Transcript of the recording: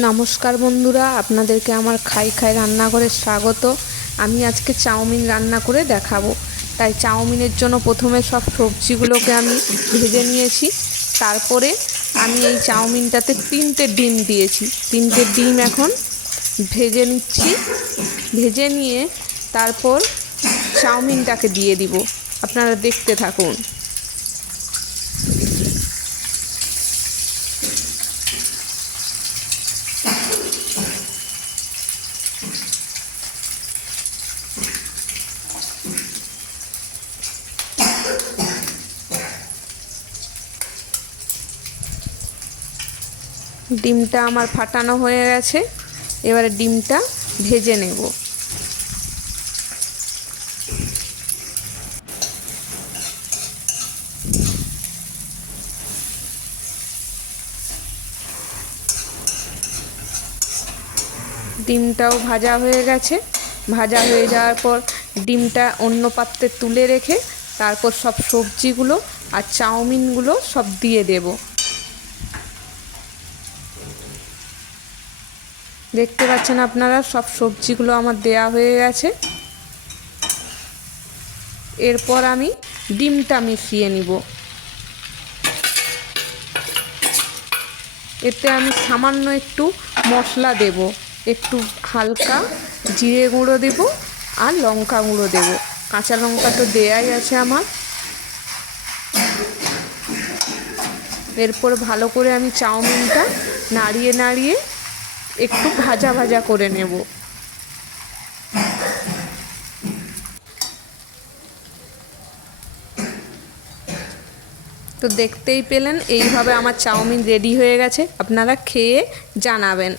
নমস্কার বন্ধুরা, আপনাদেরকে আমার খাই খাই রান্নাঘরে স্বাগত। আমি আজকে চাউমিন রান্না করে দেখাবো। তাই চাউমিনের জন্য প্রথমে সব সবজিগুলোকে আমি ভেজে নিয়েছি। তারপরে আমি এই চাউমিনটাতে 3টে ডিম দিয়েছি। 3টে ডিম এখন ভেজে নিচ্ছি। ভেজে নিয়ে তারপর চাউমিনটাকে দিয়ে দিব। আপনারা দেখতে থাকুন। ডিমটা আমার ফাটানো হয়ে গেছে। এবারে ডিমটা ভেজে নেব। ডিমটাও ভাজা হয়ে গেছে। ভাজা হয়ে যাওয়ার পর ডিমটা অন্য পাত্রে তুলে রেখে তারপর সব সবজিগুলো আর চাউমিনগুলো সব দিয়ে দেব। দেখতে পাচ্ছেন আপনারা, সব সবজিগুলো আমার দেয়া হয়ে গেছে। এরপর আমি ডিমটা মিশিয়ে নিব। এতে আমি সামান্য একটু মশলা দেব, একটু হালকা জিরে গুঁড়ো দেব আর লঙ্কা গুঁড়ো দেব। কাঁচা লঙ্কা তো দেয়াই আছে আমার। এরপর ভালো করে আমি চাউমিনটা নাড়িয়ে নাড়িয়ে একটু ভাজা ভাজা করে নেব। তো দেখতেই পেলেন, এইভাবে আমার চাউমিন রেডি হয়ে গেছে। আপনারা খেয়ে জানাবেন।